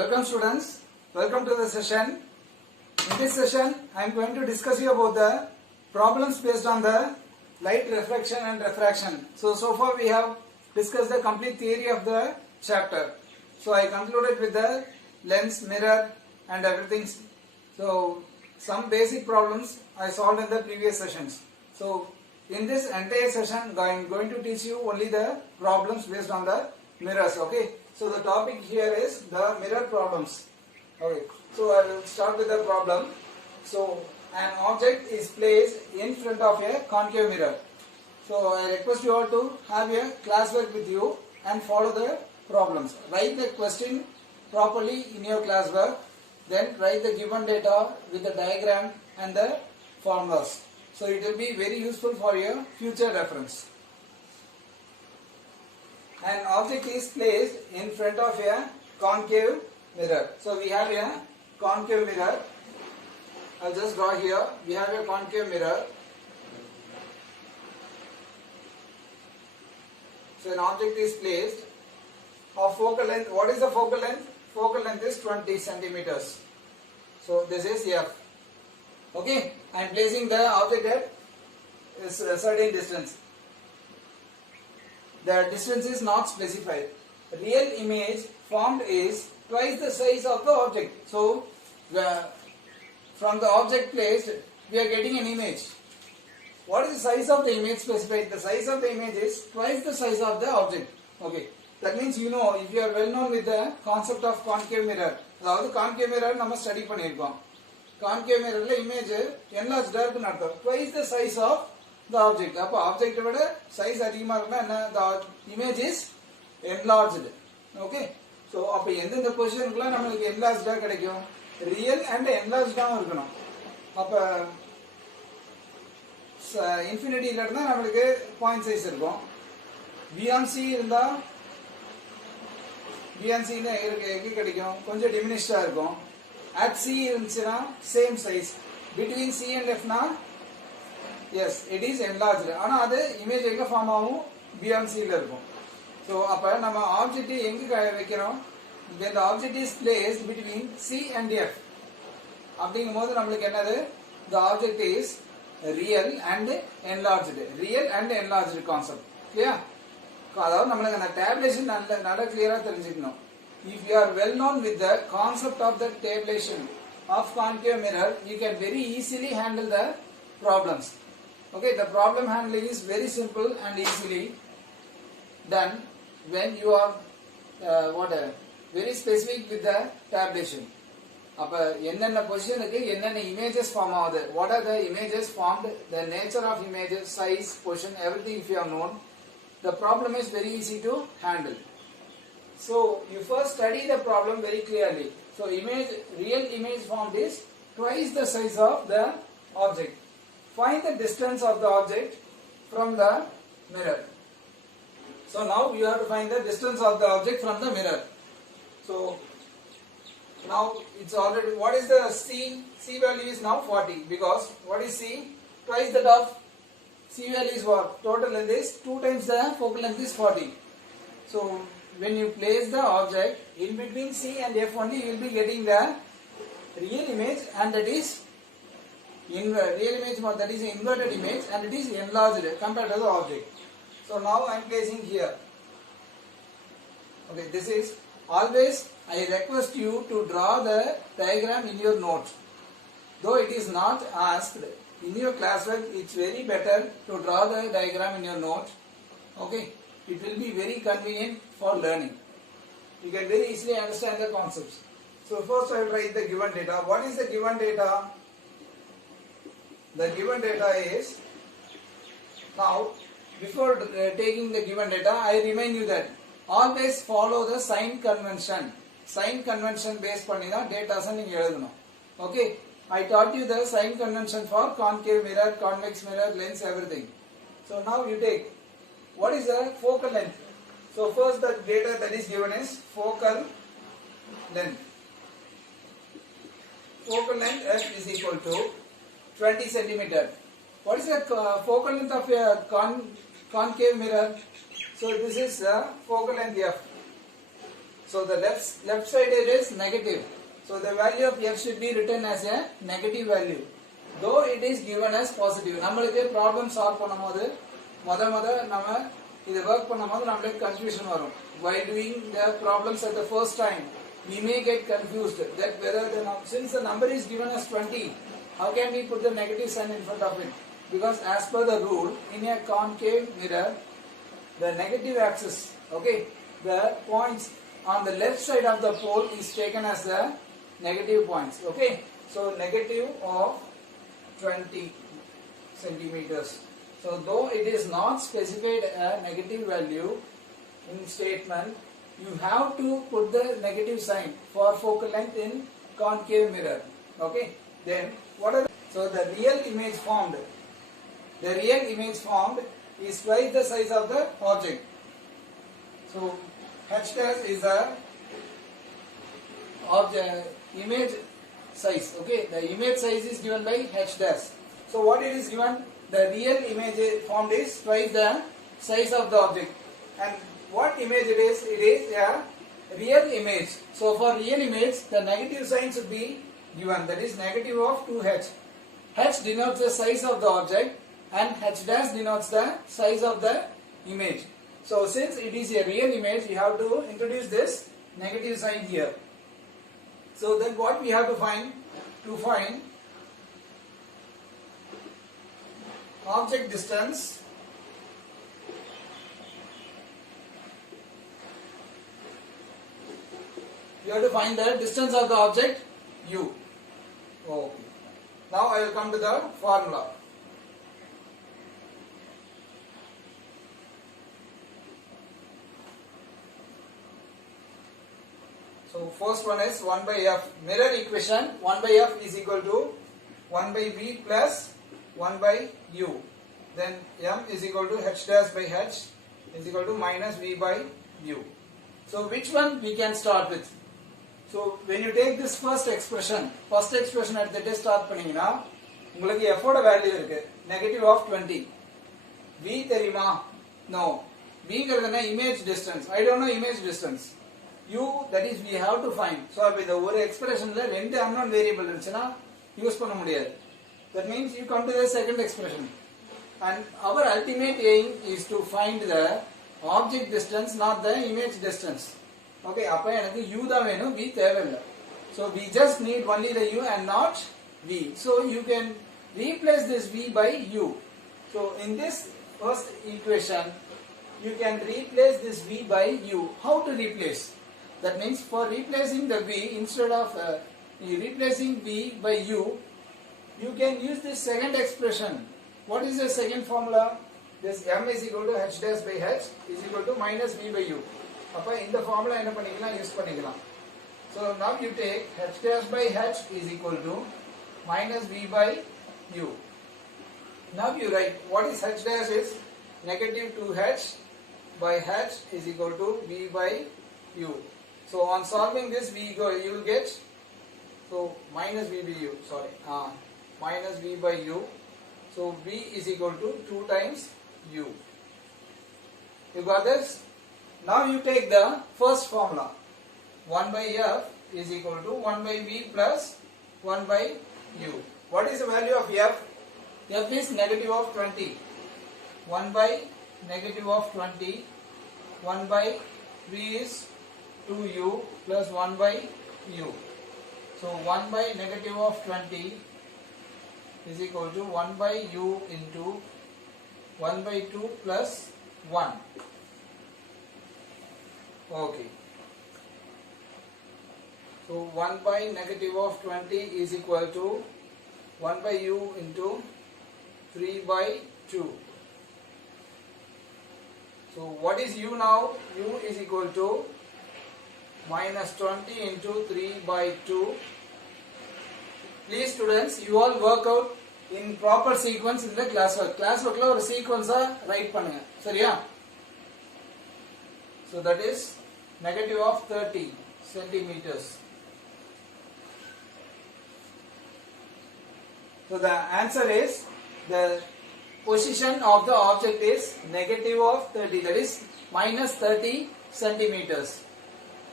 Welcome students, welcome to the session. In this session, I am going to discuss you about the problems based on the light reflection and refraction. So far we have discussed the complete theory of the chapter. So I concluded with the lens, mirror and everything. So some basic problems I solved in the previous sessions. So in this entire session, I am going to teach you only the problems based on the mirrors. Okay. So the topic here is the mirror problems. Okay. So I will start with the problem. So an object is placed in front of a concave mirror. So I request you all to have a classwork with you and follow the problems. Write the question properly in your classwork. Then write the given data with the diagram and the formulas. So it will be very useful for your future reference. An object is placed in front of a concave mirror. So we have a concave mirror. I'll just draw here. We have a concave mirror. So an object is placed of focal length. What is the focal length? Focal length is 20 centimeters. So this is F. Okay, I am placing the object at a certain distance. The distance is not specified. Real image formed is twice the size of the object. So from the object placed, we are getting an image. What is the size of the image specified? The size of the image is twice the size of the object. Okay. That means if you are well known with the concept of concave mirror. அதாவது concave mirror நம்ம study பண்ணியிருக்கோம். Concave mirrorல image enlarged இருக்குன்னு அர்த்தம். Twice the size of the object. அப்ப object விட size அதிகமா இருந்தா என்ன? The image is enlarged. Okay. So அப்ப எந்தெந்த பொசிஷனுக்குலாம் நமக்கு enlarged கிடைக்கும்? Real and enlarged இருக்கணும். அப்ப infinity ல இருந்தா நமக்கு point size இருக்கும். beyond c இருந்தா beyond c ல எங்க கிடைக்கும்? கொஞ்சம் diminished இருக்கும். At c இருந்துச்சுனா same size. Between c and f னா yes, it is enlarged. ஆனா அது image எங்க ஃபார்ம் ஆகும்? beyond c ல இருக்கும். So அப்ப நம்ம ஆப்ஜெக்ட் எங்க வைக்கிறோம்? when the object is placed between c and f அப்படிங்கும்போது நமக்கு என்னது? the object is real and enlarged. real and enlarged concept. clear? அதாவது நமக்கு அந்த tabulation நல்ல clear-ஆ தெரிஞ்சுக்கணும். If you are well known with the concept of the tabulation of concave mirror, you can very easily handle the problems. Okay, the problem handling is very simple and easily done when you are very specific with the tabulation. அப்ப என்னென்ன பொசிஷனுக்கு என்னென்ன images form ஆகுது? What are the images formed? The nature of images, size, position, everything if you have known, the problem is very easy to handle. So you first study the problem very clearly. So real image formed is twice the size of the object. Find the distance of the object from the mirror. So now you have to find the distance of the object from the mirror. So now it's already, what is the C? C value is now 40 because what is C? Twice that of C value is what? Total length is 2 times the focal length is 40. So when you place the object in between C and F only, you will be getting the real image and that is real image, that is inverted image and it is enlarged compared to the object. So now I am placing here. Okay, this is always I request you to draw the diagram in your notes. Though it is not asked in your classwork, it's very better to draw the diagram in your notes. Okay, it will be very convenient for learning. You can very easily understand the concepts. So first I will write the given data. What is the given data? The given data is, now before taking the given data, I remind you that always follow the sign convention. Sign convention based பண்ணி தான் datas நீங்க எழுதணும். Okay, I taught you the sign convention for concave mirror, convex mirror, lens, everything. So now you take, what is the focal length? So first the data that is given is focal length. Focal length F is equal to 20 centimeter. What is the focal length of a concave mirror? So this is the focal length F. So the left side it is negative. So the value of f should be written as a negative value. Though it is given as positive. நம்மளுக்கு problem solve பண்ணும்போது முத நம்ம இது work பண்ணும்போது நம்மளுக்கு confusion வரும். While doing the problems at the first time, we may get confused that whether since the number is given as 20, how can we put the negative sign in front of it? Because as per the rule, in a concave mirror, the negative axis, okay, the points on the left side of the pole is taken as the negative points, okay. So negative of 20 centimeters. So though it is not specified a negative value in statement, you have to put the negative sign for focal length in concave mirror, okay. Then what are so the real image formed? The real image formed is twice the size of the object. So h dash is a object image size, okay. The image size is given by h dash. So what it is given? The real image formed is twice the size of the object. And what image it is? It is a real image. So for real image, the negative sign should be given. That is negative of 2h. H denotes the size of the object and h dash denotes the size of the image. So since it is a real image, you have to introduce this negative sign here. So then what we have to find? To find object distance you have to find the distance of the object u. Okay. Now I will come to the formula. So first one is 1 by f. Mirror equation 1 by f is equal to 1 by v plus 1 by u. Then m is equal to h dash by h is equal to minus v by u. So which one we can start with? So when you take this first expression எடுத்துட்டு start பண்ணீங்கன்னா உங்களுக்கு f ஓட value இருக்கு negative of 20. v தெரியுமா? No. v ங்கிறது image distance. I don't know image distance. u that is we have to find. So அப்ப இந்த ஒரு எக்ஸ்பிரஷன்ல ரெண்டு unknown variable இருந்துச்சுனா யூஸ் பண்ண முடியாது. That means you come to the second expression. And our ultimate aim is to find the object distance, not the image distance. Okay, அப்ப எனக்கு u தான் வேணும், v தேவையில்லை. So we just need only the u and not v. So you can replace this v by u. So in this first equation, you can replace this v by u. How to replace? That means for replacing the v, instead of replacing v by u, you can use this second expression. What is the second formula? This m is equal to h dash by h is equal to minus v by u. அப்ப இந்த formula என்ன பண்ணிக்கலாம்? Use பண்ணிக்கலாம். So now you take h dash by h is equal to minus v by u. Now you write what is h dash is negative 2h by h is equal to v by u. So on solving this you will get so minus v by u, sorry, minus v by u. So v is equal to 2 times u. You got this? Now you take the first formula. 1 by f is equal to 1 by v plus 1 by u. What is the value of f? F is negative of 20. 1 by negative of 20. 1 by v is 2u plus 1 by u. So 1 by negative of 20 is equal to 1 by u into 1 by 2 plus 1. Okay. So 1 by negative of 20 is equal to 1 by u into 3 by 2. So what is u now? U is equal to minus 20 into 3 by 2. Please students, you all work out in proper sequence in the classwork. Classworkல ஒரு sequence write பண்ணுங்க. சரியா? So that is negative of 30 centimeters. So the answer is the position of the object is negative of 30, that is minus 30 centimeters.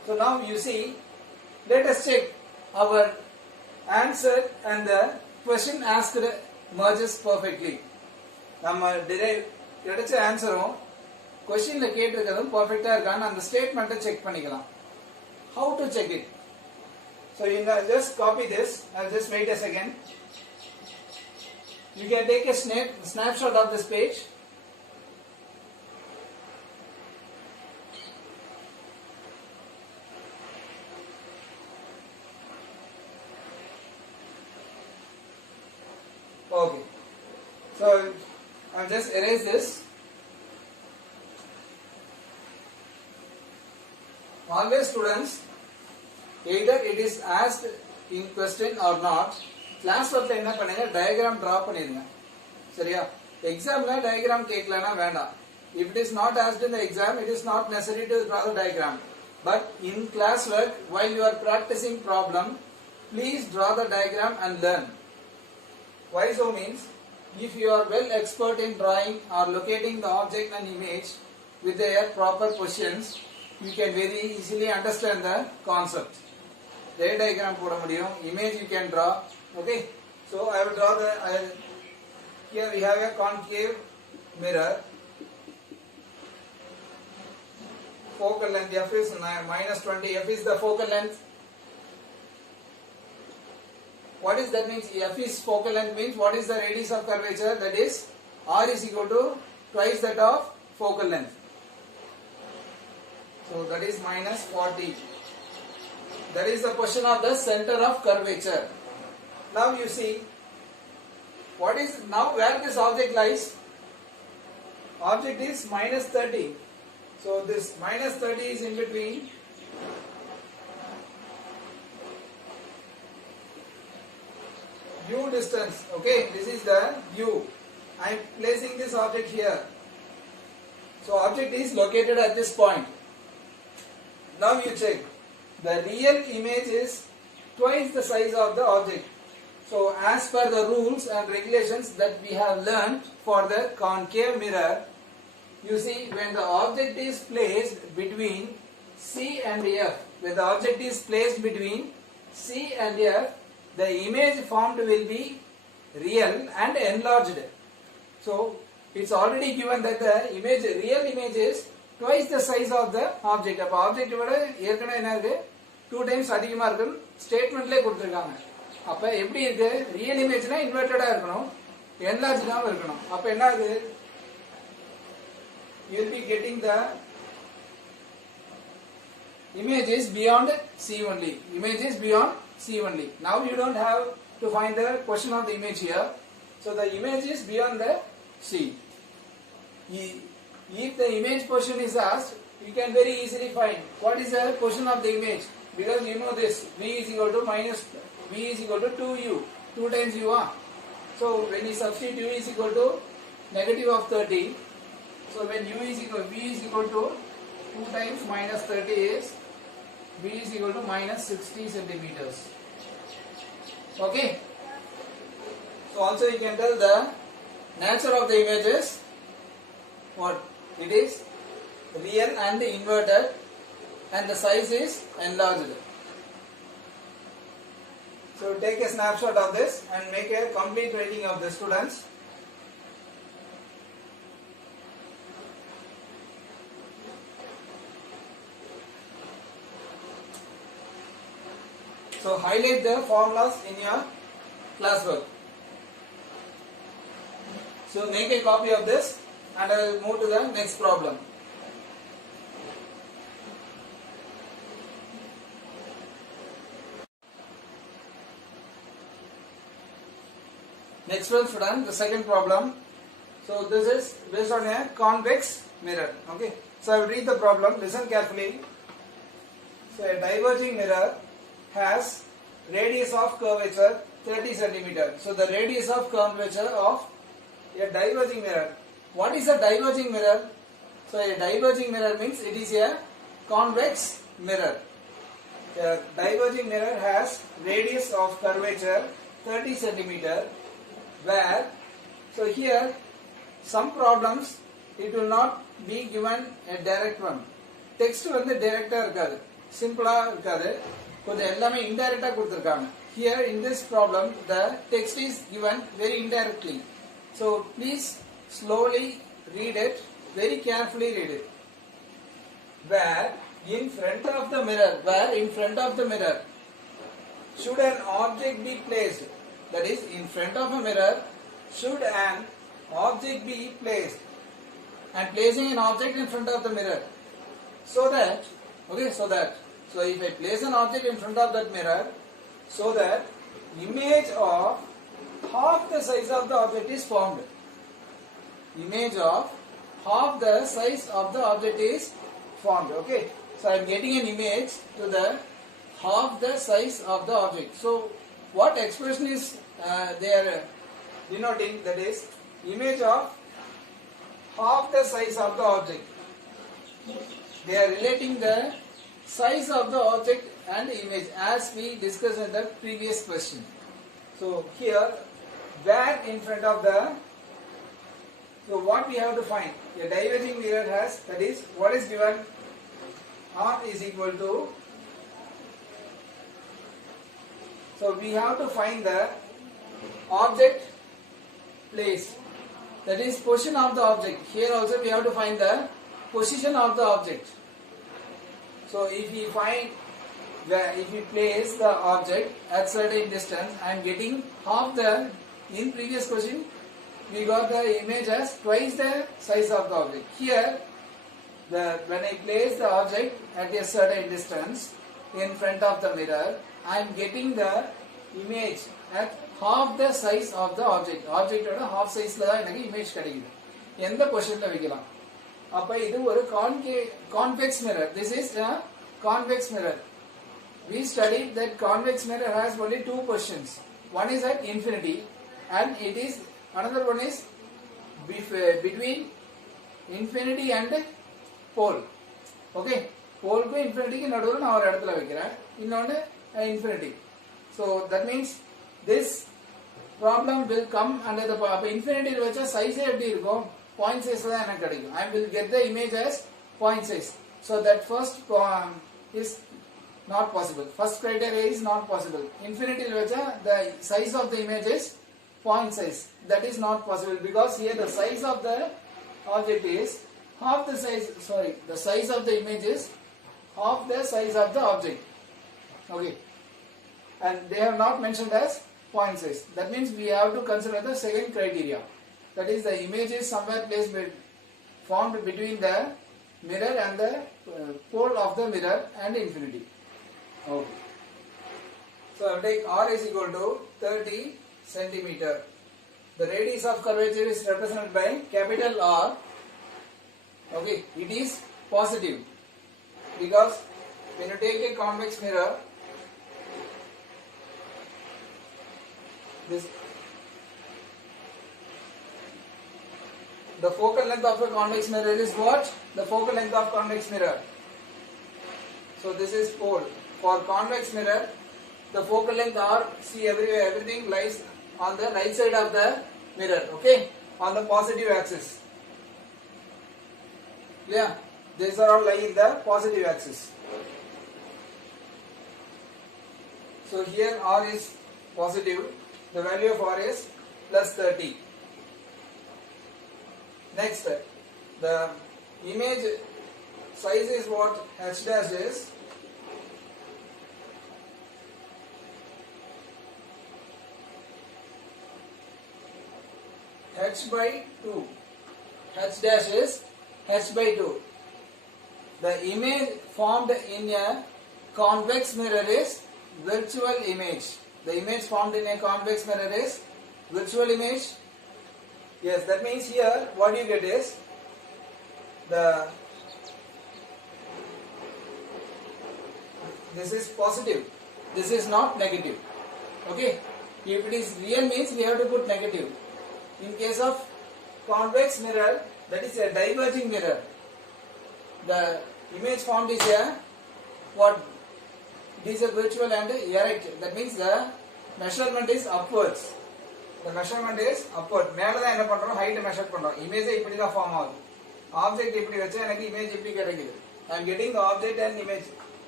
So now you see, let us check our answer and the question asked merges perfectly. நம்ம கிடைச்ச ஆன்சரும் கொஸ்டின்ல கேட்டிருக்கிறதும் பர்ஃபெக்ட்டா இருக்கான்னு அந்த ஸ்டேட்மெண்ட்டை check பண்ணிக்கலாம். How to check it? So you just copy this. I'll just wait a second. You can take a snapshot of this page. Okay. So I'll just erase this. Always students, either it is asked in question or not, class work என்ன பண்ணுங்க, diagram draw பண்ணிருங்க. சரியா? Examல diagram கேட்கலனா வேண்டாம். If it is not asked in the exam, it is not necessary to draw the diagram. But in class work, while you are practicing problem, please draw the diagram and learn. Why so means, if you are well expert in drawing or locating the object and image with their proper positions, you can very easily understand the concept. Ray diagram போட முடியும், image you can draw. Okay, so I will draw the here we have a concave mirror. Focal length f is minus 20. F is the focal length. What is that means? F is focal length means what is the radius of curvature? That is r is equal to twice that of focal length. So that is minus 40. That is the position of the center of curvature. Now you see, what is now where this object lies? Object is minus 30. So this minus 30 is in between view distance. Okay, this is the view. I am placing this object here. So object is located at this point. Now you check. The real image is twice the size of the object. So as per the rules and regulations that we have learned for the concave mirror, you see, when the object is placed between C and F, when the object is placed between C and F, the image formed will be real and enlarged. So it's already given that the image, real image is twice the size of the object. அப்ப object விட ஏற்கனவே என்ன இருக்கு, 2 times அதிகமா இருக்கு ஸ்டேட்மெண்ட்லயே கொடுத்திருக்காங்க. அப்ப எப்படி இருக்கு, ரியல் இமேஜ்னா இன்வெர்ட்டடா இருக்கணும், என்லார்ஜ்டாம இருக்கணும். அப்ப என்ன ஆகுது, you will be getting the image is beyond C only. Image is beyond C only. Now you don't have to find the position of the image here. So the image is beyond the C. If the image position is asked, you can very easily find what is the position of the image, because you know this V is equal to minus V is equal to 2U, 2 times U. So when you substitute U is equal to negative of 30, so when U is equal, V is equal to 2 times minus 30 is V is equal to minus 60 centimeters. Okay. So also you can tell the nature of the image is what? It is real and inverted, and the size is enlarged. So take a snapshot of this and make a complete rating of the students. So highlight the formulas in your classwork. So make a copy of this and I will move to the next problem. Next one, student, the second problem. So this is based on a convex mirror. Okay. So I will read the problem. Listen carefully. So a diverging mirror has radius of curvature 30 centimeter. So the radius of curvature of a diverging mirror. What is a diverging mirror? So a diverging mirror means it is a convex mirror. A diverging mirror has radius of curvature 30 centimeter, where, so here some problems it will not be given a direct one. Text வந்து directா இருக்காது. சிம்பிளா இருக்காது, கொஞ்சம் எல்லாமே இன்டைரக்டா கொடுத்திருக்காங்க. Here in this problem the text is given very indirectly, so please slowly read it, very carefully read it. Where in front of the mirror should an object be placed, that is in front of a mirror should an object be placed, and placing an object in front of the mirror so that so if I place an object in front of that mirror, so that image of half the size of the object is formed. Image of half the size of the object is formed. Okay, so I am getting an image to the half the size of the object. So what expression is they are denoting? That is image of half the size of the object. They are relating the size of the object and image as we discussed in the previous question. So here, where in front of the, so what we have to find? A diverging mirror has, that is what is given, R is equal to, so we have to find the object place, that is position of the object. Here also we have to find the position of the object. So if we place the object at certain distance, I am getting half the, in previous question we got the image as twice the size of the object. Here when I place the object at a certain distance in front of the mirror, I am getting the image at half the size of the object. Object oda half size la da enakku image kedikudhu. Endha position la veikalam. அப்ப இது ஒரு convex mirror. This is a convex mirror. We studied that convex mirror has only two positions. One is at infinity and another one is between infinity and pole. Okay, pole ku infinity ku naduvula na oru edathila vekiren, innone infinity. So that means this problem will come under the infinity la vecha size eppadi irukum, point size la enak kedikum. I will get the image as point size. So that first is not possible. First criteria is not possible. Infinity la vecha the size of the image is point size. That is not possible because here the size of the object is half the size, the size of the image is half the size of the object. Okay, and they have not mentioned as point size. That means we have to consider the second criteria, that is the image is somewhere placed formed between the mirror and the pole of the mirror and infinity. Okay, so I will take R is equal to 30 centimeter. The radius of curvature is represented by capital R. Okay, it is positive because when you take a convex mirror, the focal length of a convex mirror is what? The focal length of convex mirror. So this is pole. For convex mirror, the focal length R, see everywhere, everything lies on the right side of the mirror. Okay, on the positive axis. Yeah, these are all lying in the positive axis. So here R is positive. The value of R is plus 30. Next, the image size is what? H dash is H by 2. H dash is H by 2. The image formed in a convex mirror is virtual image. The image formed in a convex mirror is virtual image. Yes, that means here what you get is this is positive, this is not negative. Okay, if it is real means we have to put negative. In case of convex mirror, that is a diverging mirror, the image formed is a what? It is a virtual and erect. That means the measurement is upwards. The measurement is upward. மேல தான் என்ன பண்றோம்? height measure பண்றோம். Image இப்படி தான் form ஆகுது. Object இப்படி வச்சா எனக்கு image இப்படி கிடைக்குது. I am getting the object and image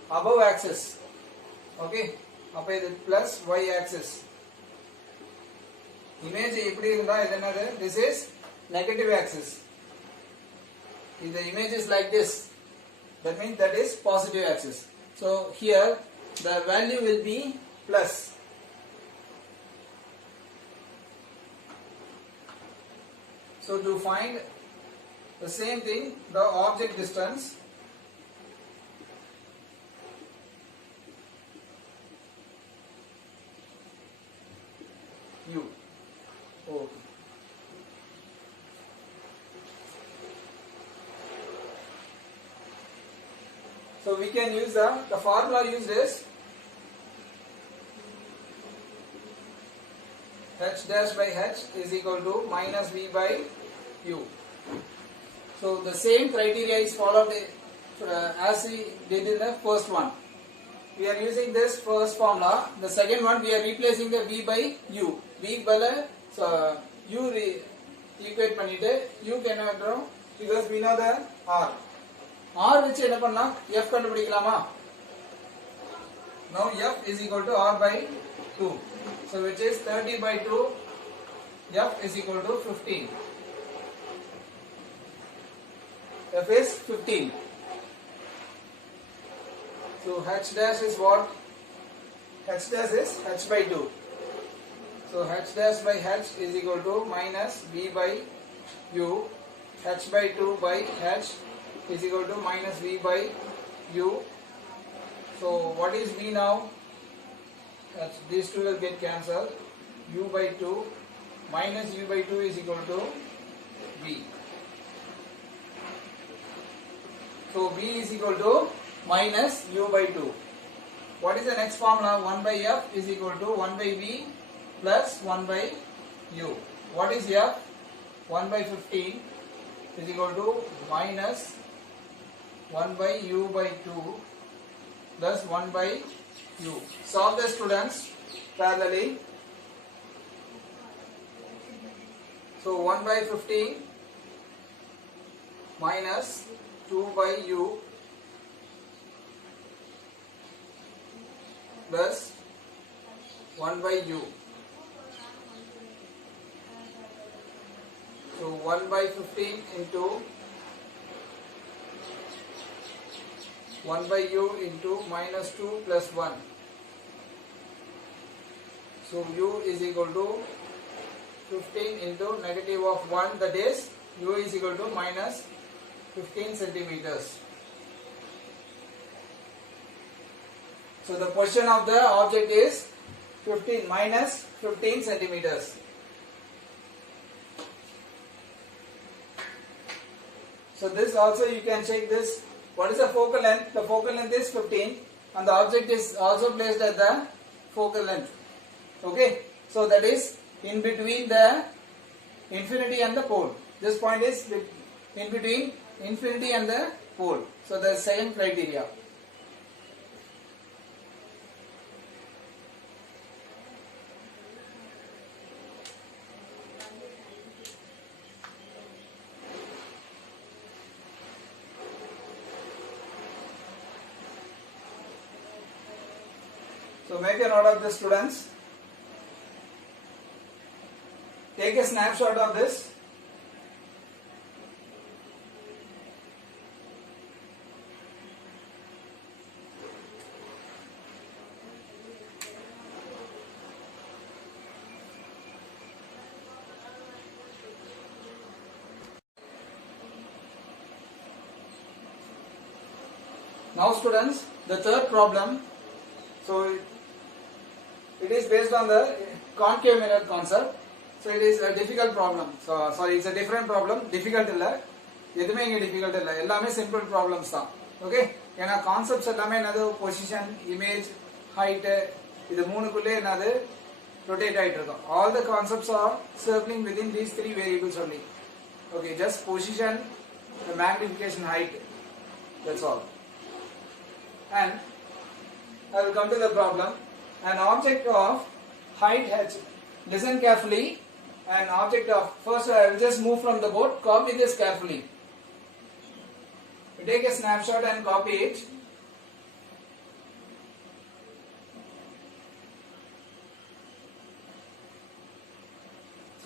above axis. Okay, அப்ப இது plus y axis. Image எப்படி இருந்தா இது என்னது? This is negative axis. If the image is like this, that means that is positive axis. So here the value will be plus. So to find the same thing, the object distance, u. Okay. So we can use the formula used is h dash by h is equal to minus v by u. So the same criteria is followed as we did in the first one. We are using this first formula. The second one we are replacing the v by u. V by so u equate பண்ணிட்டு u க்கு என்ன பண்றோம்? Because we know the r. R வச்சு என்ன பண்ணலாம்? F கண்டுபிடிக்கலாமா? Now F is equal to R by 2. So which is 30 by 2. F is equal to 15. F is 15. So H dash is what? H dash is H by 2. So H dash by H is equal to minus V by U. H by 2 by H is equal to minus V by U. So what is V now? These two will get cancelled. U by 2 minus U by 2 is equal to V. So V is equal to minus U by 2. What is the next formula? 1 by F is equal to 1 by V plus 1 by U. What is F? 1 by 15 is equal to minus 1 by U by 2 plus 1 by U. Solve the students parallelly. So 1 by 15 minus 2 by U plus 1 by U. So 1 by 15 into 1 by U into minus 2 plus 1. So U is equal to 15 into negative of 1, that is U is equal to minus 15 centimeters. So the position of the object is 15 minus 15 centimeters. So this also you can check this. What is the focal length? The focal length is 15 and the object is also placed at the focal length. Okay. So that is in between the infinity and the pole. This point is in between infinity and the pole. So the same criteria. So make a note of this, students. Take a snapshot of this. Now students, the third problem. So it is based on the concave mirror concept. So it is a difficult problem. So sorry, it's a different problem. Difficult illa. எதுமே இங்க difficult இல்ல. எல்லாமே simple problems தான். Okay? ஏனா concepts எல்லாமே என்னது position, image, height இது மூணுக்குள்ளே என்னது rotate ஆயிட்டு இருக்கும். All the concepts are circling within these three variables only. Okay, just position, the magnification, height. That's all. And I will come to the problem. An object of height h. Listen carefully. An object of, first I will just move from the board. Copy this carefully. You take a snapshot and copy it.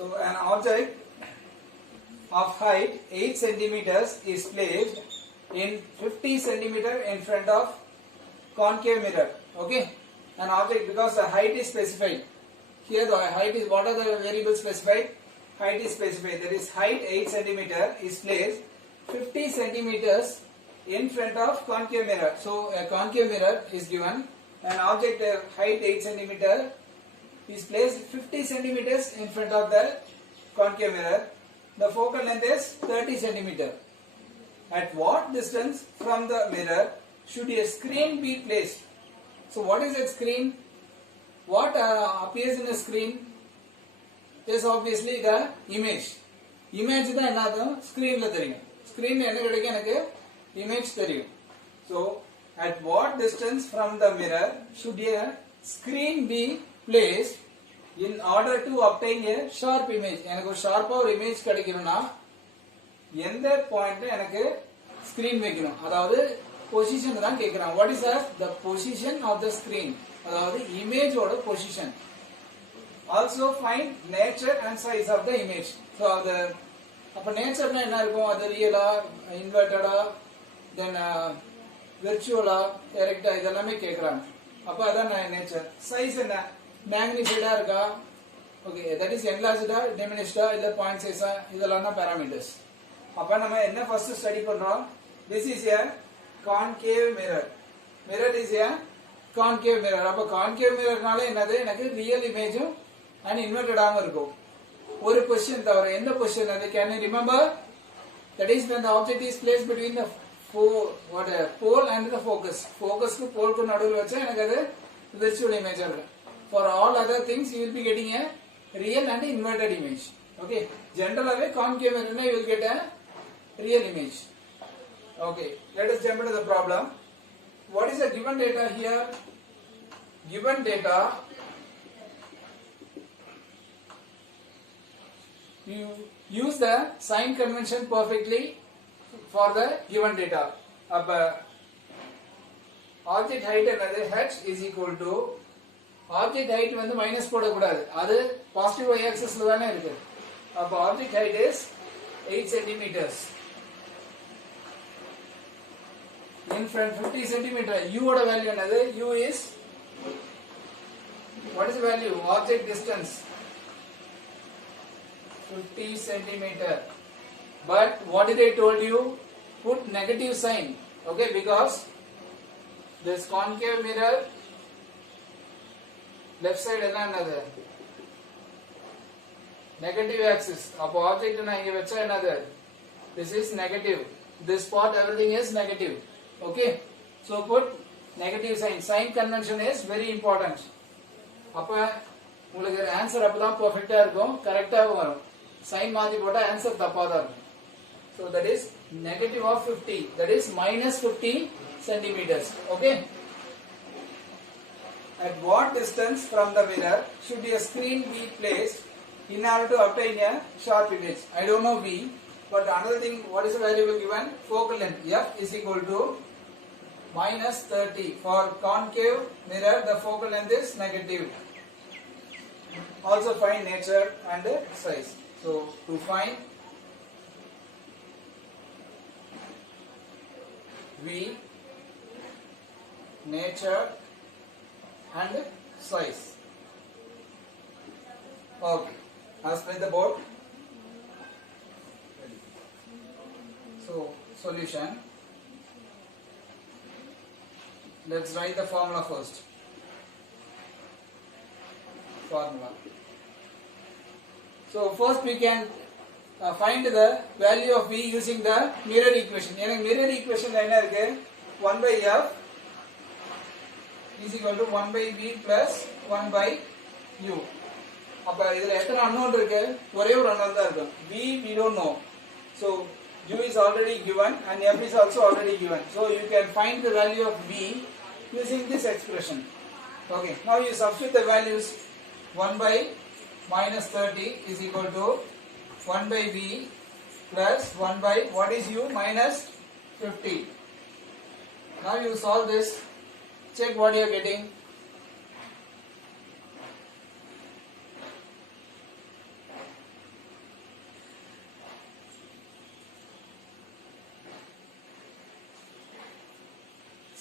So an object of height 8 centimeters is placed in 50 centimeter in front of concave mirror. Okay, an object, because the height is specified. Here the height is, what are the variables specified? Height is specified. That is, height 8 centimeter is placed 50 centimeters in front of concave mirror. So a concave mirror is given. An object height 8 centimeter is placed 50 centimeters in front of the concave mirror. The focal length is 30 centimeter. At what distance from the mirror should a screen be placed? So what is a screen? What appears in a screen is obviously the image. Image தான் என்னது screenல தெரியும். Screenல என்ன கிடைக்கும் எனக்கு image தெரியும். So at what distance from the mirror should a screen be placed in order to obtain a sharp image? எனக்கு ஒரு ஷார்ப்பா ஒரு இமேஜ் கிடைக்கணும்னா எந்த பாயிண்ட்ல எனக்கு ஸ்கிரீன் வைக்கணும்? அதாவது பொசிஷன் தான் கேக்குறாங்க. What is the position of the screen? அதாவது இமேஜோட position. Also find nature and size of the image. So அப்ப நேச்சர்னா என்ன இருக்கும்? அது ரியலா, இன்வெர்ட்டடா, தென் விர்ச்சுவலா, டைரக்டா, இதெல்லாமே கேக்குறாங்க. அப்ப அதான் நேச்சர். சைஸ் என்ன? மேக்னிஃபைடா இருக்கா? ஓகே, தட் இஸ் என்லார்ஜ்டா, டிமினிஷ்டா, இல்ல பாயிண்ட் சைஸா, இதெல்லாம் தான் பாராமீட்டர்ஸ். அப்ப நம்ம என்ன ஃபர்ஸ்ட் ஸ்டடி பண்றோம்? This is a concave mirror. Mirror is a concave mirror. அப்ப concave mirrorனால என்னது? எனக்கு ரியல் இமேஜும் and inverted ஆக இருக்கும். ஒரு பொசிஷன் தவிர. என்ன பொசிஷன் அது? Can you remember? That is when the object is placed between the pole and the focus. Focusக்கு poleக்கு நடுவுல வச்சா எனக்கு அது virtual image ஆகும். For all other things you will be getting a real and inverted image. Okay. Generally concave mirror you will get a real image. Okay. Let us jump into the problem. What is the given data here? Given data, you use the sign convention perfectly for the given data. Object height another h is equal to object height வந்து minus போட கூடாது. அது positive y axisல தானே இருக்கு. அப்ப object height is 8 centimeters. In front 50 centimeter. U ஓட value என்னது? U is, what is the value? Object distance 50 centimeter. But what did I told you? Put negative sign. Okay, because this concave mirror left side என்னது? Negative axis. அப்போ object நான் இங்க வச்சா என்னது? This is negative. This part everything is negative. Okay, so put negative sign. Sign convention is very important. அப்ப உங்களுக்கு answer அப்பதான் பெர்ஃபெக்ட்டா இருக்கும், கரெக்ட்டா வரும். சைன் மாத்தி போட்டா ஆன்சர் தப்பா தான் இருக்கும். So that is negative of 50. That is minus 50 centimeters. Okay. At what distance from the mirror should a screen be placed in order to obtain a sharp image? I don't know V, but another thing, what is the variable given? Focal length. F is equal to minus 30. For concave mirror, the focal length is negative. Also find nature and size. So to find V, nature and size. Okay, I'll spread the board. So solution. Let's write the formula first. Formula. So first we can find the value of V using the mirror equation. எனக்கு mirror equation என்ன இருக்கு? 1 by F is equal to 1 by V plus 1 by U. அப்ப இதுல எத்தனை unknown இருக்கு? ஒரே ஒரு unknown தான் இருக்கு. V we don't know. So U is already given and F is also already given. So you can find the value of V using this expression. Okay, now you substitute the values. 1 by minus 30 is equal to 1 by V plus 1 by, what is U? Minus 50. Now you solve this. Check what you are getting.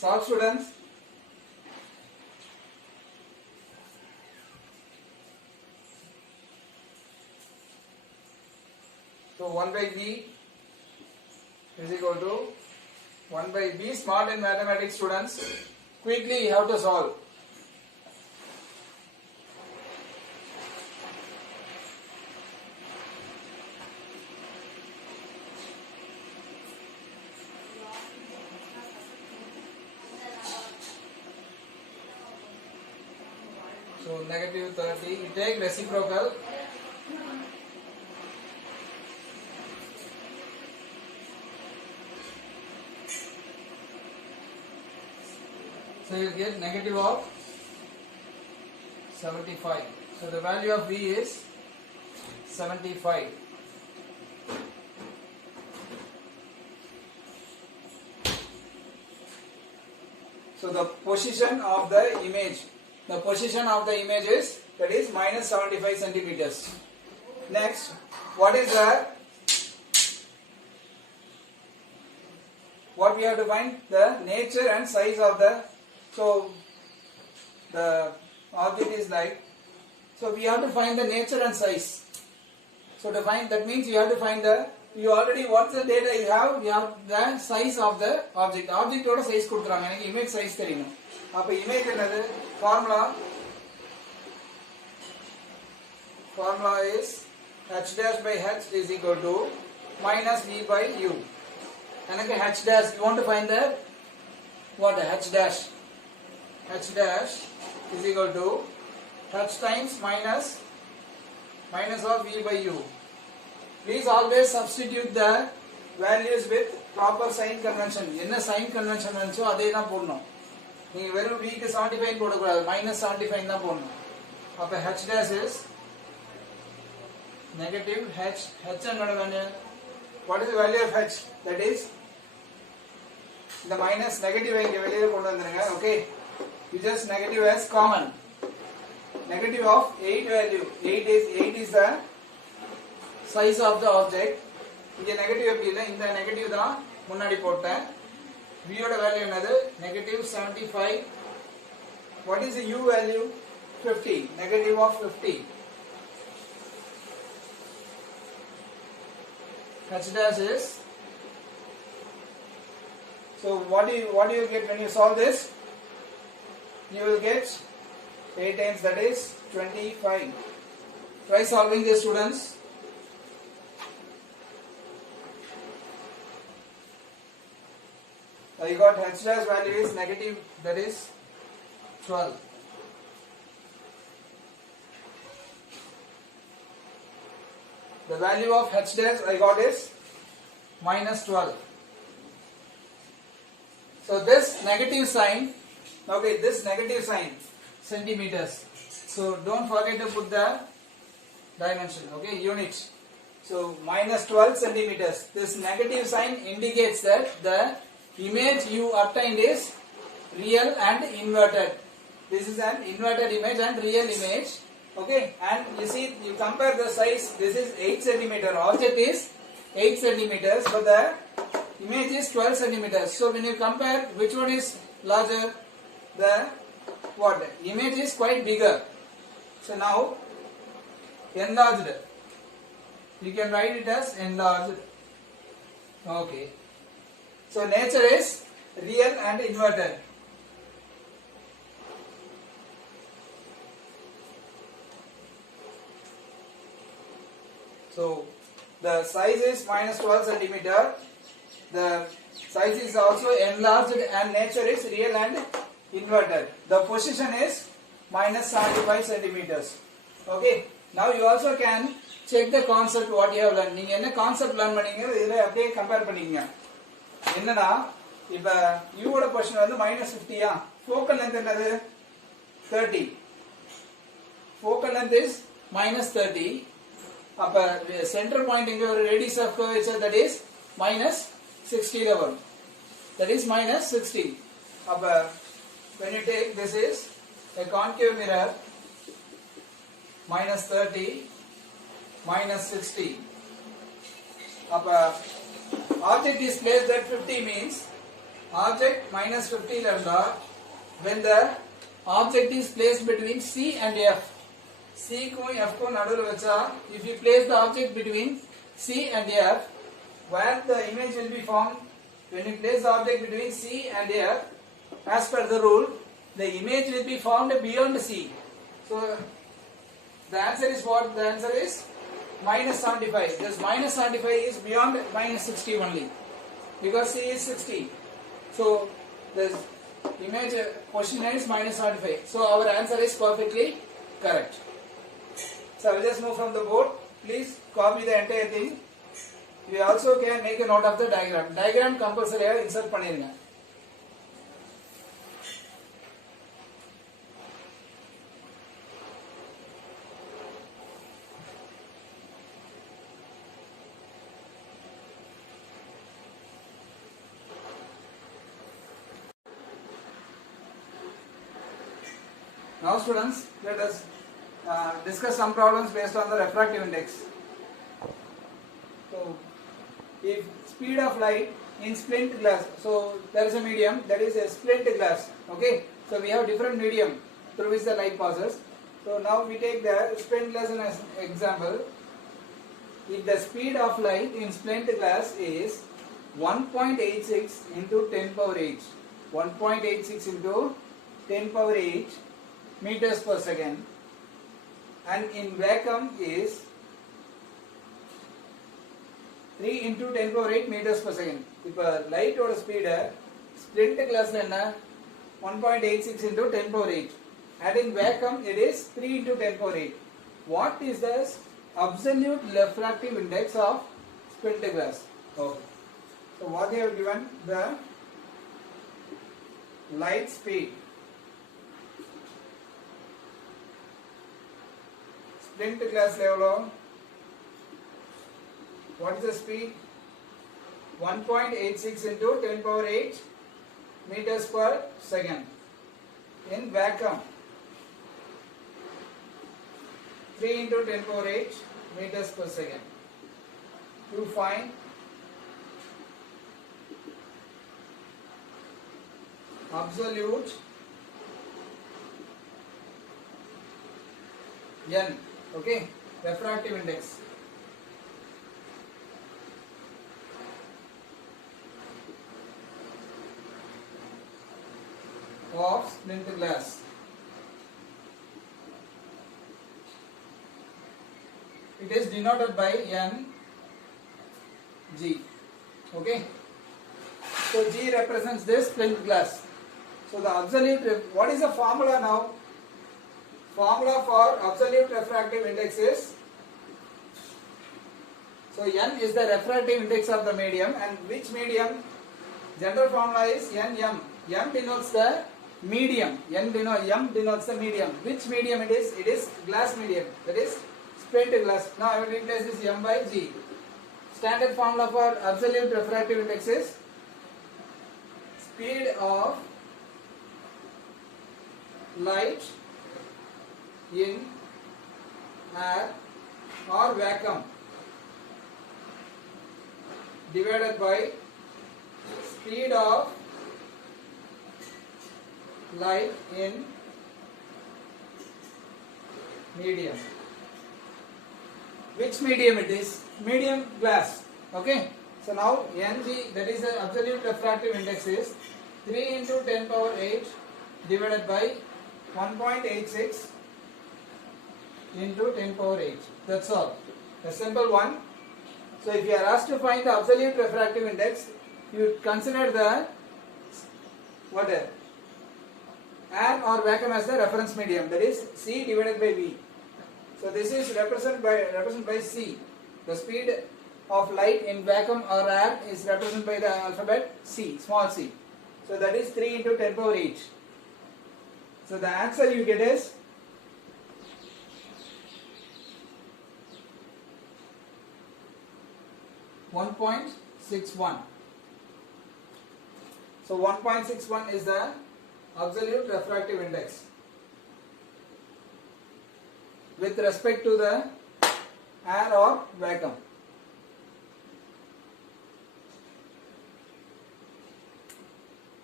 Solve, students. So 1 by V is equal to 1 by B. Smart in mathematics, students. Quickly you have to solve. So negative 30, you take reciprocal. So you get negative of 75. So the value of V is 75. So the position of the image. The position of the image is, that is, minus 75 centimeters. Next, what is the, what we have to find? The nature and size of the, so the object is like, so we have to find the nature and size. So to find, that means you have to find the, you already, what's the data you have the size of the object. Object oda size kuduthuranga, enakku image size theriyum. Appo image enadhu, formula is h dash by h is equal to minus v by u. Enakku h dash, you want to find the, what, h dash. H dash is equal to h times minus of v by u. Please always substitute the values with proper sign convention. என்ன sign convention வந்துச்சோ அதே தான் போடணும். நீங்க வெறும் v க்கு 75 போட கூடாது, minus 75 தான் போடணும். அப்ப h dash is negative h. h என்னோட value, what is the value of h? That is, the minus negative இங்க வெளியில கொண்டு வந்துருங்க. Okay, you just negative as common. Negative of 8 value. 8 is the size of the object. இங்க negative எப்படி இல்ல, இந்த negative தான் முன்னாடி போட்டேன். v ஓட வேல்யூ என்னது, negative 75. What is the u value? 50. Negative of 50. h dash is, so what do you get when you solve this? You will get 8 times, that is 25. Try solving this, students. You got h dash value is negative, that is 12. The value of h dash I got is minus 12. So this negative sign, okay, this negative sign, centimeters. So don't forget to put the dimension, okay, units. So minus 12 centimeters. This negative sign indicates that the image you obtained is real and inverted. This is an inverted image and real image. Okay, and you see, you compare the size. This is 8 centimeter. Object is 8 centimeters, but the image is 12 centimeters. So when you compare, which one is larger? The what? Image is quite bigger. So now enlarged. You can write it as enlarged. Okay. So nature is real and inverted. So the size is minus 12 centimeter. The size is also enlarged and nature is real and inverted. The position is minus 75 centimeters. Okay. Now you also can check the concept what you have learned. நீங்க என்ன concept learn பண்ணீங்க இதுல அப்படியே compare பண்ணீங்க. என்னன்னா இப்ப u ஓட position வந்து -50 ஆ, ஃபோக்கல் லெந்த் என்னது 30. Focal length is -30. அப்ப சென்டர் பாயிண்ட் இங்க ஒரு radius of curvature that is -60 ல வரும். That is -60. அப்ப when you take, this is a concave mirror, -30 -60. அப்ப object is placed at 50 means object minus 50 lambda when the object is placed between C and F. C को F को नडुल वच्चा, if you place the object between C and F, where the image will be formed, when you place the object between C and F, as per the rule, the image will be formed beyond C. So the answer is what? The answer is minus 75. This minus 75 is beyond minus 60 only, because C is 60. So the image position is minus 75. So our answer is perfectly correct. So I will just move from the board. Please copy the entire thing. You also can make a note of the diagram. Diagram compulsory insert பண்ணிருங்க. Now students, let us discuss some problems based on the refractive index. So, if speed of light in splint glass, so there is a medium, that is a splint glass, okay. So we have different medium through which the light passes. So now we take the splint glass as an example. If the speed of light in splint glass is 1.86 into 10 power 8, 1.86 into 10 power 8 meters per second, and in vacuum is 3 into 10 power 8 meters per second. இப்போ light ஓட speed splint glassல என்ன 1.86 into 10 power 8, and in vacuum it is 3 into 10 power 8. What is the absolute refractive index of splint glass? Okay. So what they have given, the light speed, splint glass level, what is the speed? 1.86 into 10 power 8 meters per second. In vacuum, 3 into 10 power 8 meters per second. To find absolute N, okay, refractive index. Of splint glass. It is denoted by N G. Okay. So G represents this splint glass. So the absolute, what is the formula now? Formula for absolute refractive index is, so N is the refractive index of the medium, and which medium? General formula is NM. M denotes the medium. M denotes the medium. Which medium it is? It is glass medium. That is splint glass. Now I will replace this M by G. Standard formula for absolute refractive index is speed of light in air or vacuum divided by speed of light in medium. Which medium it is? Medium glass. Okay. So now Ng, that is the absolute refractive index, is 3 into 10 power 8 divided by 1.86 into 10 power 8. That's all. A simple one. So if you are asked to find the absolute refractive index, you consider the what? Air or vacuum as the reference medium, that is C divided by V. So this is represented by C. The speed of light in vacuum or air is represented by the alphabet C, small c. So that is 3 into 10 power 8. So the answer you get is 1.61. So 1.61 is the absolute refractive index with respect to the air or vacuum.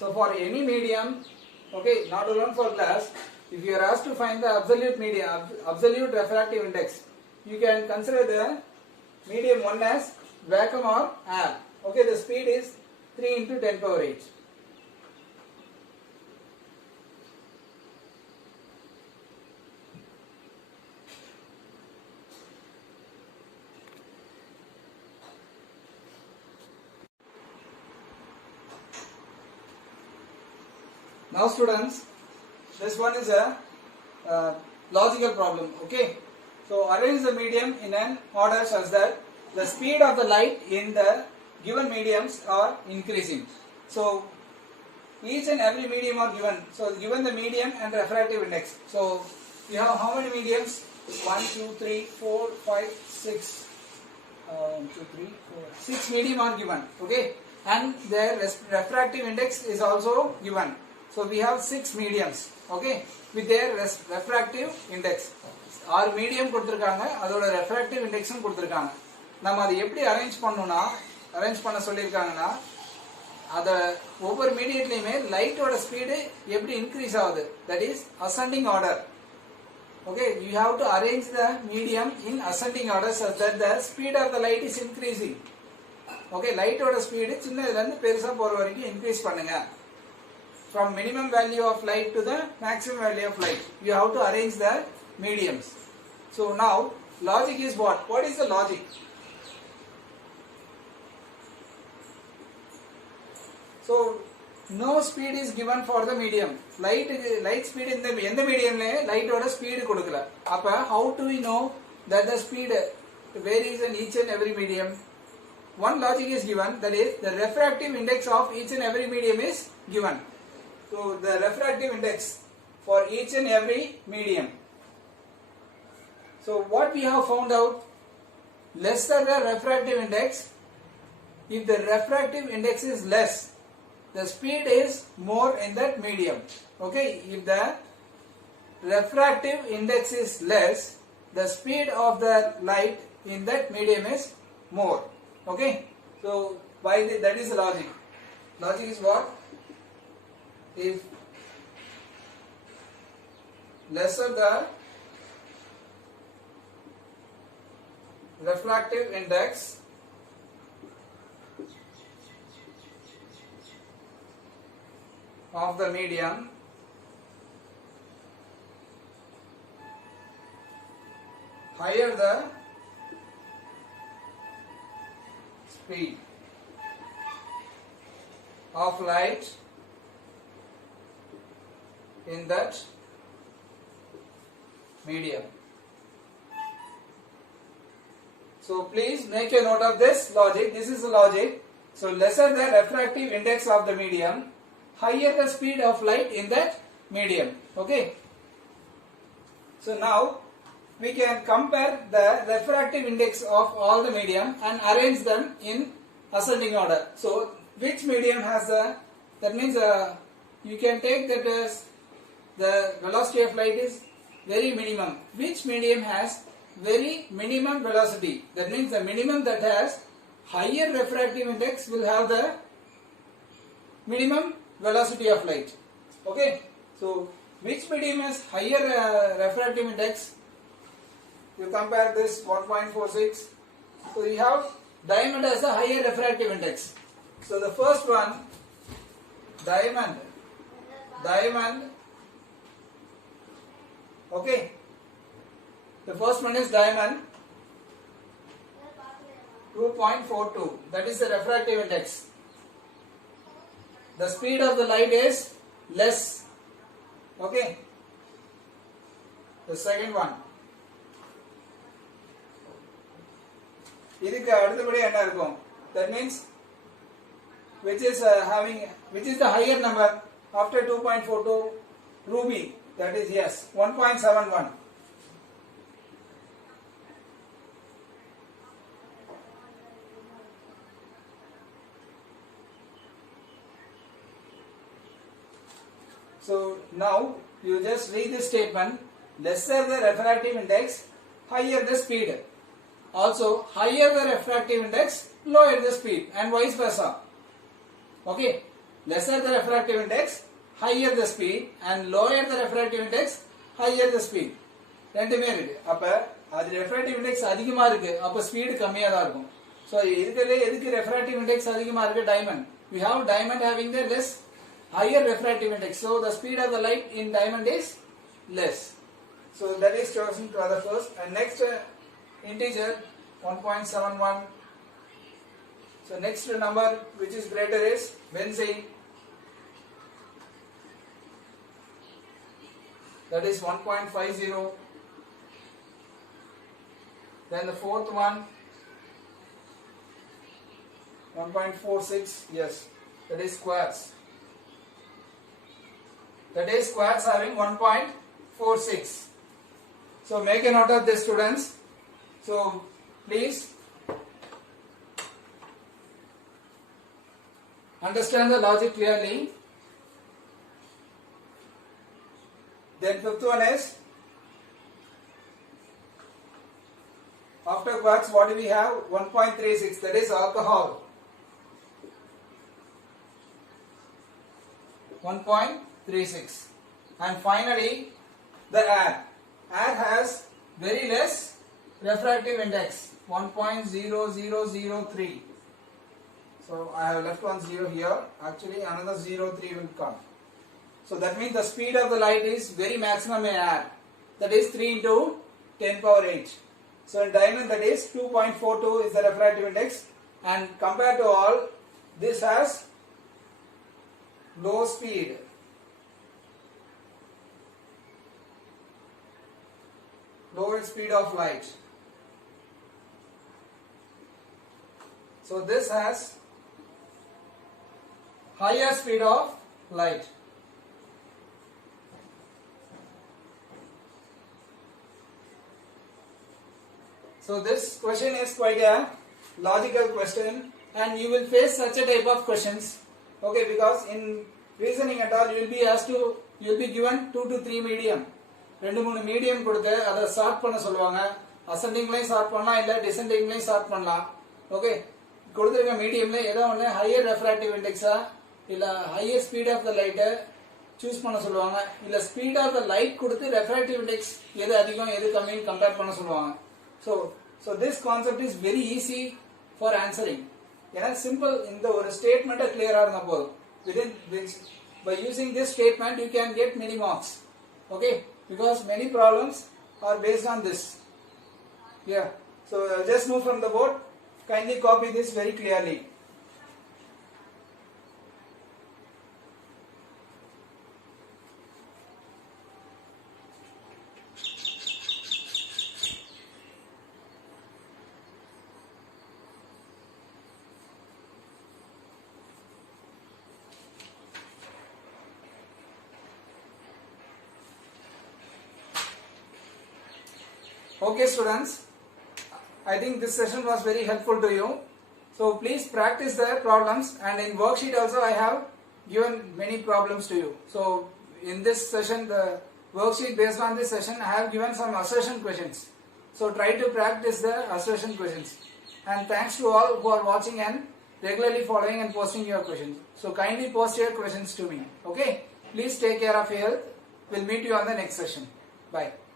So for any medium, okay, not alone for glass, if you are asked to find the absolute medium, absolute refractive index, you can consider the medium 1 as vacuum or air. Okay, the speed is 3 into 10 power 8. Now students, this one is a logical problem. Okay, so arrange the medium in an order such that the speed of the light in the given mediums are increasing. So each and every medium are given. So given the medium and refractive index. So you have how many mediums? 1, 2, 3, 4, 5, 6. 1, 2, 3, 4. 6 medium are given. Okay, and their refractive index is also given. So we have 6 mediums, okay, with their refractive index. 6 medium கொடுத்திருக்காங்க, அதோட refractive indexும் கொடுத்திருக்காங்க. நம்ம அதை எப்படி arrange பண்ண சொல்லிருக்காங்கன்னா, அத ஒவ்வொரு மீடியட்லயுமே லைட்டோட ஸ்பீடு எப்படி இன்க்ரீஸ் ஆகுது, that is ascending order. Okay, you have to arrange the medium in ascending order such that the speed of the light is increasing. Okay, லைட்டோட ஸ்பீடு சின்னதுல இருந்து பெருசா போற வரைக்கும் இன்க்ரீஸ் பண்ணுங்க. From minimum value of light to the maximum value of light, you have to arrange the mediums. So now logic is what? What is the logic? So no speed is given for the medium. Light speed in the medium le light oda speed kodukala. Appa how do we know that the speed varies in each and every medium? One logic is given, that is the refractive index of each and every medium is given. So the refractive index for each and every medium. So what we have found out, lesser the refractive index, if the refractive index is less, the speed is more in that medium. Okay, if the refractive index is less, the speed of the light in that medium is more. Okay, so that is the logic. Logic is what? If lesser the refractive index, of the medium, higher the speed of light in that medium. So please make a note of this logic. This is the logic. So lesser the refractive index of the medium, higher the speed of light in that medium. Okay. So now we can compare the refractive index of all the medium and arrange them in ascending order. So which medium has that means you can take that as the velocity of light is very minimum. Which medium has very minimum velocity? That means the minimum that has higher refractive index will have the minimum velocity of light. Okay, so which medium has higher refractive index? You compare this 1.46. So you have diamond as a higher refractive index. So the first one, diamond. Okay, the first one is diamond, 2.42. That is the refractive index. The speed of the light is less. Okay. The second one. இதுக்கு அடுத்தபடி என்ன இருக்கும்? That means which is the higher number after 2.42? Ruby. That is yes, 1.71. So now you just read this statement. Lesser the refractive index, higher the speed. Also higher the refractive index, lower the speed, and vice versa. Okay. Lesser the refractive index, higher the speed, and lower the refractive index, higher the speed. ரெண்டுமே இருக்கு. அப்ப அது refractive index அதிகமா இருக்கு, அப்ப speed கம்மியா தான் இருக்கும். So இதுக்கலே எதுக்கு refractive index அதிகமா இருக்கு? Diamond. We have diamond having the less higher refractive index. So the speed of the light in diamond is less. So that is chosen to other first. And next integer 1.71. So next number which is greater is benzene. That is 1.50. Then the fourth one 1.46. Yes, that is quartz. That is quartz having 1.46. So make a note of this, students. So please understand the logic clearly. Then fifth one is, after quartz what do we have? 1.36, that is alcohol. 1.36. And finally the air. Air has very less refractive index, 1.0003. So I have left one 0 here. Actually another 0.3 will come. So that means the speed of the light is very maximum in air. That is 3 into 10 power 8. So in diamond that is 2.42 is the refractive index. And compared to all, this has low speed. Lower speed of light. So this has higher speed of light. So this question is quite a logical question, and you will face such a type of questions. Okay, because in reasoning at all, you will be asked to, you will be given 2 to 3 medium. 2-3 medium கொடுத்து அதை chart பண்ண சொல்லுவாங்க. அசெண்டிங்லையும் chart பண்ணலாம், இல்ல டிசெண்டிங்லையும் chart பண்ணலாம். Okay, கொடுத்திருக்க மீடியம்ல ஏதோ ஒன்று ஹையர் ரெஃப்ராக்டிவ் இண்டெக்ஸா இல்ல ஹையர் ஸ்பீட் ஆஃப் த லைட்டை சூஸ் பண்ண சொல்லுவாங்க. இல்ல ஸ்பீட் ஆஃப் த லைட் கொடுத்து ரெஃப்ராக்டிவ் இண்டெக்ஸ் எது அதிகம் எது கம்மின்னு கம்பேர் பண்ண சொல்லுவாங்க. So this concept is very easy for answering. ஏன்னா simple இந்த ஒரு statement clear ஆ இருந்தா போதும். Within this, by using this statement you can get many marks. Okay, because many problems are based on this. Yeah. So just move from the board. Kindly copy this very clearly. Okay students, I think this session was very helpful to you. So please practice the problems, and in worksheet also I have given many problems to you. So in this session, the worksheet based on this session, I have given some assertion questions. So try to practice the assertion questions. And thanks to all who are watching and regularly following and posting your questions. So kindly post your questions to me. Okay, please take care of your health. We'll meet you on the next session. Bye.